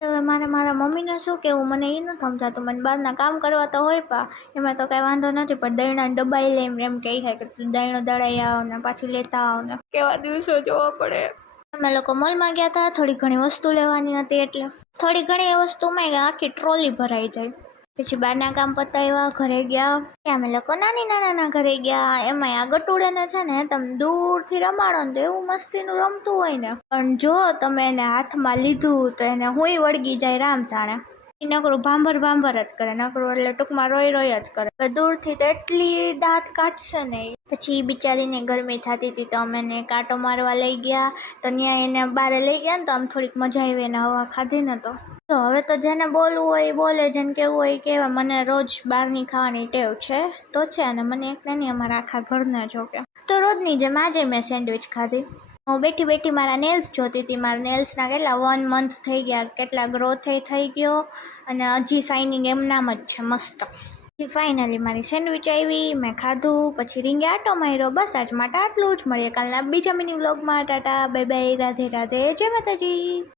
હવે મારે મારા મમ્મીને શું કહેવું મને એ નથી સમજાતું. મને બહારના કામ કરવા તો હોય એમાં તો કાંઈ વાંધો નથી, પણ દહીંના ડબ્બાઈ લઈને એમ કહે છે કે તું દહીંનો દળાઈ આવ ને પાછી લેતા આવ ને કેવા દિવસો જોવા પડે. અમે લોકો મોલમાં ગયા હતા, થોડી ઘણી વસ્તુ લેવાની હતી, એટલે થોડી ઘણી વસ્તુમાં આખી ટ્રોલી ભરાઈ જાય. પછી બહારના કામ પતાવ્યા, ઘરે ગયા. ત્યાં અમે લોકો નાના ઘરે ગયા. એમાંય આ ગટુડાને છે ને તમે દૂરથી રમાડો ને તો એવું મસ્તીનું રમતું હોય ને, પણ જો તમે એને હાથમાં લીધું તો એને હુંય વળગી જાય રામ જાણે. એ નકરું ભાંભર જ કરે, નકરું એટલે ટૂંકમાં રોય જ કરે. દૂરથી તો એટલી દાંત કાઢશે ને. પછી બિચારીને ગરમી થતી હતી તો અમે એને કાંટો મારવા લઈ ગયા. તો ત્યાં એને બહાર લઈ ગયા ને તો આમ થોડીક મજા આવી, એને હવા ખાધી ને તો હવે તો જેને બોલવું હોય એ બોલે, જેને કહેવું હોય એ કહેવાય. મને રોજ બહારની ખાવાની ટેવ છે તો છે, અને મને એક નહીં અમારા આખા ઘરને જોકે તો રોજની જેમ આજે મેં સેન્ડવિચ ખાધી. હું બેઠી મારા નેલ્સ જોતી હતી. મારા નેલ્સના કેટલા 1 મંથ થઈ ગયા, કેટલા ગ્રોથ થઈ ગયો, અને હજી શાઇનિંગ એમનામ જ છે મસ્ત. પછી ફાઇનલી મારી સેન્ડવિચ આવી, મેં ખાધું, પછી રીંગે આટો માર્યો. બસ આજ માટે આટલું જ. મળીએ કાલના બીજા મિની વ્લોગમાં. ટાટા બાય બાય, રાધે રાધે, જય માતાજી.